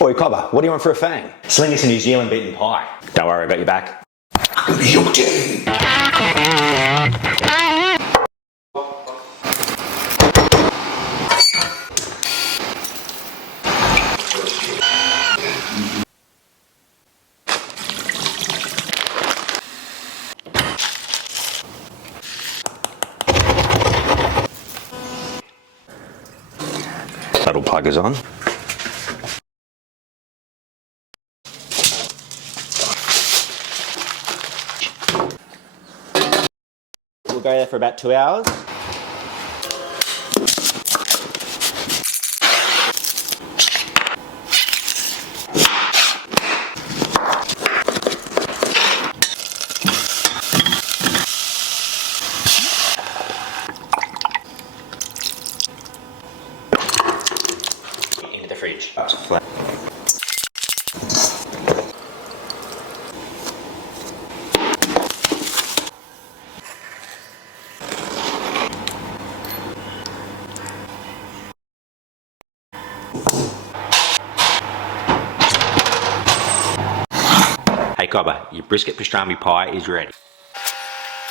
Oi, Cobber, what do you want for a fang? Sling us a New Zealand beaten pie. Don't worry, I got your back. That'll plug us on. We'll go there for about 2 hours. Into the fridge. Hey Cobber, your brisket pastrami pie is ready.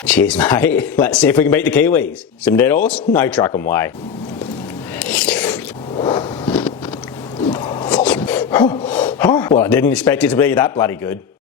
Cheers, mate. Let's see if we can beat the kiwis. Some dead horse? No truckin' way. Well, I didn't expect it to be that bloody good.